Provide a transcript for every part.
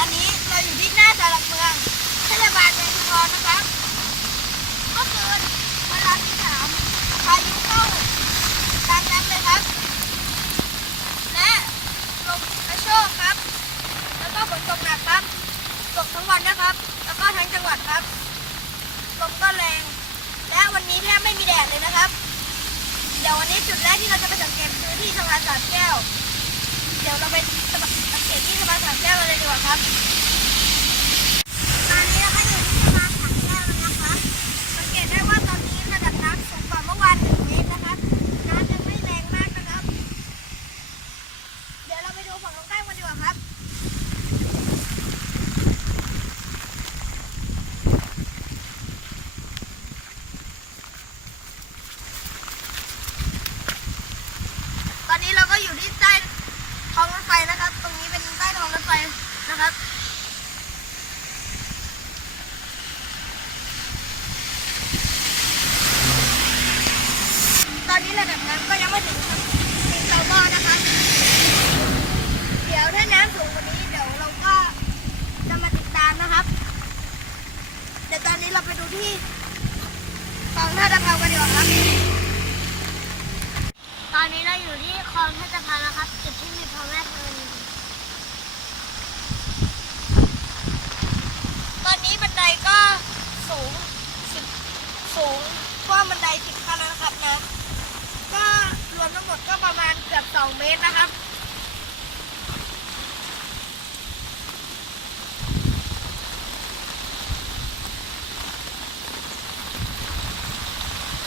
อนนี้เราอยู่ที่หน้าศาลหลักเมืองเทศบาลเมืองชุมพรนะครับเมื่อคืนเวลาที่3พายุเข้าตามน้ำเลยครับและลมกระโชกครับแล้วก็ฝนตกหนักครับตกทั้งวันนะครับแล้วก็ทั้งจังหวัดครับลมก็แรงและวันนี้แทบไม่มีแดดเลยนะครับเดี๋ยววันนี้จุดแรกที่เราจะไปสังเกตคือที่สะพานสามแก้วเดี๋ยวเราไปสังเกตที่สะพานสามแก้วเลยดีกว่าครับตอนนี้เราก็อยู่ที่สะพานสามแก้วแล้วนะครับสังเกตได้ว่าตอนนี้ระดับน้ำสูงกว่าเมื่อวาน1 เมตรนะครับน้ำยังไม่แรงมากนะครับเดี๋ยวเราไปดูฝั่งตรงข้ามกันดีกว่าครับตอนนี้เราก็อยู่ที่ใต้ท้องรถไฟนะครับ ตรงนี้เป็นใต้ท้องรถไฟนะครับ ตอนนี้ระดับน้ำก็ยังไม่ถึงเสาหม้อนะครับ เดี๋ยวถ้าน้ำสูงกว่านี้เดี๋ยวเราก็จะมาติดตามนะครับ เดี๋ยวตอนนี้เราไปดูที่คลองท่าตะเภากันดีกว่าครับ ตอนนี้เราอยู่ที่คลองท่าตะเภาแล้วครับจุดที่มีพระแม่ธรณีตอนนี้บันไดก็สูงกว่าบันได10 ขั้นแล้วนะครับนะก็รวมทั้งหมดก็ประมาณเกือบ2 เมตรนะครับ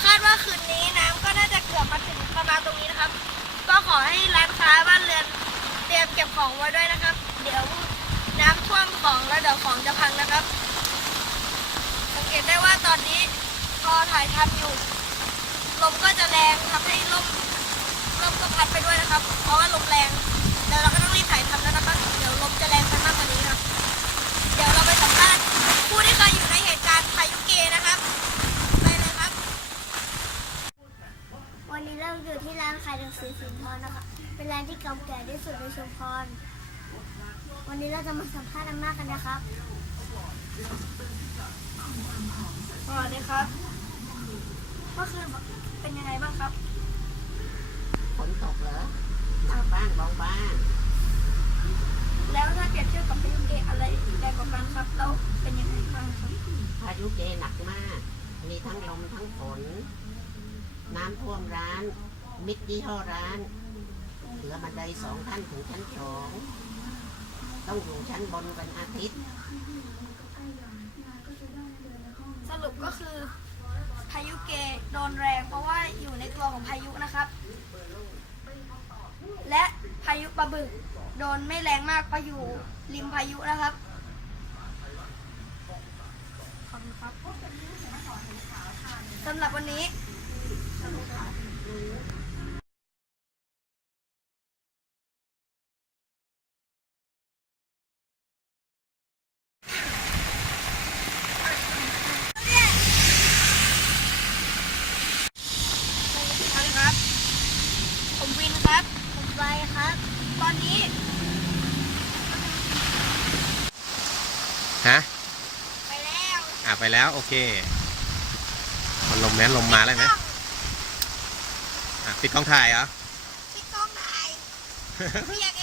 คาดว่าคืนนี้น้ำก็น่าจะเกือบมาถึงประมาณตรงนี้นะครับก็ขอให้ร้านค้าบ้านเรือนเตรียมเก็บของไว้ด้วยนะครับเดี๋ยวน้ำท่วมของแล้วเดี๋ยวของจะพังนะครับสังเกตได้ว่าตอนนี้พอถ่ายทำอยู่ลมก็จะแรงทำให้ลมก็พัดไปด้วยนะครับเพราะว่าลมแรงเดี๋ยวเราก็ต้องรีบถ่ายทำแล้วนะครับเดี๋ยวลมจะแรงไปมากกว่านี้ครับเดี๋ยวเราไปสัมภาษณ์ผู้ที่เคยอยู่ในเหตุการณ์พายุเกนะครับไปเลยครับวันนี้เราอยู่ที่ร้านขายหนังสือสินทรนะคะเป็นร้านที่เก่าแก่ที่สุดในชุมพรวันนี้เราจะมาสัมภาษณ์อาม่ากันนะครับสวัสดีครับเมื่อคืนเป็นยังไงบ้างครับฝนตกเหรอหนักบ้างเบาบ้าง แล้วถ้าเปรียบเทียบกับพายุเกอะไรแรงกว่ากันครับแล้วเป็นยังไงบ้างครับพายุเกหนักมาก มีทั้งลมทั้งฝน น้ำท่วมร้าน มิตรยี่ห้อร้านเหลือบันได2 ขั้นถึงชั้น 2ต้องอยู่ชั้นบนวันอาทิตย์ สรุปก็คือพายุเกโดนแรงเพราะว่าอยู่ในตัวของพายุนะครับและพายุปะบึกโดนไม่แรงมากเพราะอยู่ริมพายุนะครับขอบคุณครับสำหรับวันนี้ผมวินครับผมไวครับ ตอนนี้ฮะไปแล้ว ไปแล้วโอเคมันลมแล้วลมมาแล้วไหมปิดกล้องถ่ายเหรอปิดกล้องถ่ายเพียงเอ